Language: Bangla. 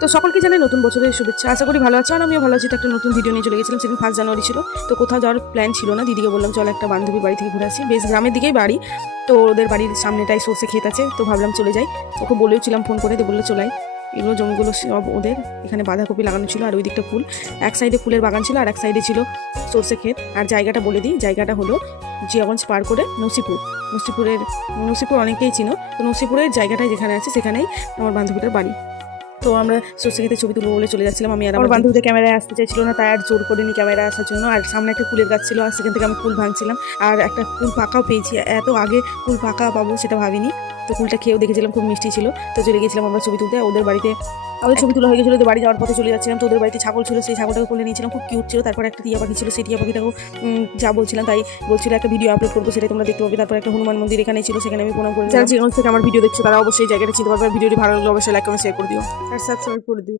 তো সকলকে জানাই নতুন বছরের শুভেচ্ছা। আশা করি ভালো আছো, আর আমিও ভালো আছি। তো একটা নতুন ভিডিও নিয়ে চলে গেছিলাম। সেদিন 1 জানুয়ারি ছিল, তো কোথাও যাওয়ার প্ল্যান ছিল না। দিদিকে বললাম চল একটা বান্ধবীর বাড়ি থেকে ঘুরে আসি, বেশ গ্রামের দিকেই বাড়ি। তো ওদের বাড়ির সামনেটাই সর্ষে ক্ষেত আছে, তো ভাবলাম চলে যাই। ওকে বলেওছিলাম ফোন করে, তো বললে চলাই। এগুলো জমিগুলো সব ওদের, এখানে বাঁধাকপি লাগানো ছিল, আর ওই দিকটা ফুল, এক সাইডে ফুলের বাগান ছিল, আর এক সাইডে ছিল সর্ষে ক্ষেত। আর জায়গাটা বলে দিই, জায়গাটা হলো জিয়াগঞ্জ পার করে নসিপুর অনেকেই চিনো। তো নসিপুরের জায়গাটায় যেখানে আছে সেখানেই আমার বান্ধবীটার বাড়ি। তো আমরা সর্ষে খেতে ছবি তুলবো বলে চলে যাচ্ছিলাম। আমি আর আমার বান্ধবীদের ক্যামেরায় আসতে চাইছিল না, তাই আর জোর করিনি ক্যামেরা আসার জন্য। আর সামনে একটা কুলের গাছ ছিল, আর সেখান থেকে আমি কুল ভাঙছিলাম, আর একটা কুল পাকাও পেয়েছি। এত আগে কুল পাকা পাবো সেটা ভাবিনি। তো কুলটা খেয়েও দেখেছিলাম, খুব মিষ্টি ছিল। তো চলে গেছিলাম আমরা ছবি তুলতে ওদের বাড়িতে। আমাদের ছবি তোলা হয়ে গেছিলো, তো বাড়ি যাওয়ার পথে চলে যাচ্ছিলাম। তো ওদের বাড়িতে ছাগল ছিল, সেই ছাগলটাকে কোলে নিয়েছিলাম, খুব কিউট ছিল। তারপর একটা টিয়া পাখি ছিল, সেই টিয়া পাখিটাকেও যা বলছিলাম তাই বলছিল, একটা ভিডিও আপলোড করবো, সেটা তোমরা দেখতে পাবে। তারপর একটা হনুমান মন্দির এখানে ছিল, সেখানে আমি প্রণাম করি। যারা যেখান থেকে আমার ভিডিও দেখছো তারা অবশ্যই জায়গাটা চিনতে পারবে। ভিডিওটি ভালো লাগলে অবশ্যই লাইক কমেন্ট শেয়ার করে দিও, আর সাবস্ক্রাইব করে দিও।